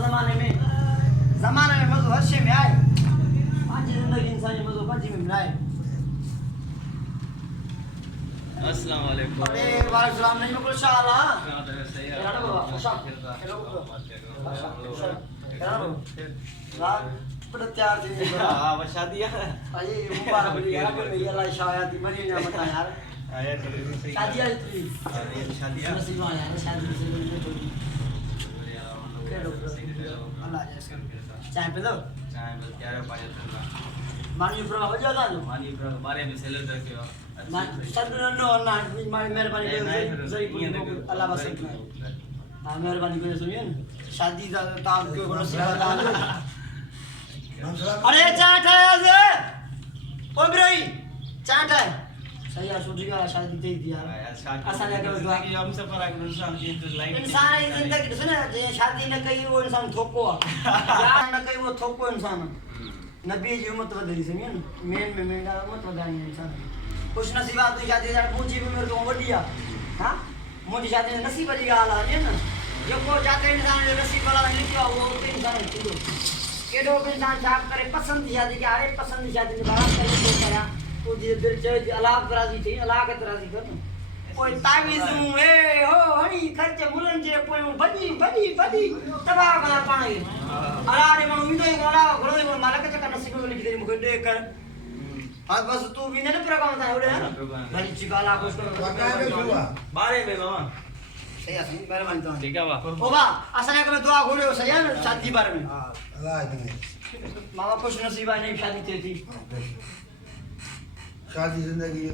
ज़माने में मज़ो हर शइ में आहे। पंहिंजी ज़िंदगी इंसान जो मज़ो पंहिंजी में मिलाए। अस्सलाम वालेकुम। अरे वालेकुम सलाम। नहीं मको शाला सही है। हेलो बाबा शाम हेलो रात पर तैयार थी। हां वो शादी है। अरे मुबारक हो यार कोई अल्लाह शायद मनी ना मत यार। आया शादी आई थी। अरे शादी है। नसीब वाला है शादी से अल्लाह जैसे चाय पे लो चाय बस 11 पानी चलना मानी प्रो हो जाता है मानी पर हमारे में सेलर रखे हो सब नो ना मेहरबानी करो सही अल्लाह बस हां मेहरबानी करो सुनिए शादी का काम क्यों करो सेवा अरे चाट है ओ ब्रोई चाट है सही है छोटी का शादी दे दिया आसान है दुआ कि हम सफर आके इंसान की लाइफ इंसान की जिंदगी सुने जे शादी न कई वो इंसान थोको यार न कई वो थोको इंसान नबी जी उम्मत वधी सुनिए मेन में मेरा उम्मत वधाई इंसान खुश नसीबात की शादी यार मुझी भी मेरे को वडी है हां मुझी शादी नसीब वाली गाल है ना जो को जाते इंसान जो नसीब वाला लिखियो वो उते इंसान थींदो केडो भी इंसान छाप करे पसंद की शादी के अरे पसंद की शादी बात करे तो कया तो जे दिल चाहे अलाह राजी थी अलाह के राजी कर कोई तावीज़ ए हो हणी खर्च मुलन जे कोई भजी भजी भजी तबाह कर पाए अलाह रे मन उम्मीद है अलाह घणो ही मालिक चका नसीब में लिखी दे मुके दे कर हां बस तू भी ने प्रोग्राम था ओडे भली चिकाला कुछ बारे में मामा सही है मेहरबानी तो ठीक है वाह ओ वाह असना के दुआ घोड़े सही है शादी बारे में हां अल्लाह दे मामा खुश नसीब है नहीं शादी थी शादी जिंदगी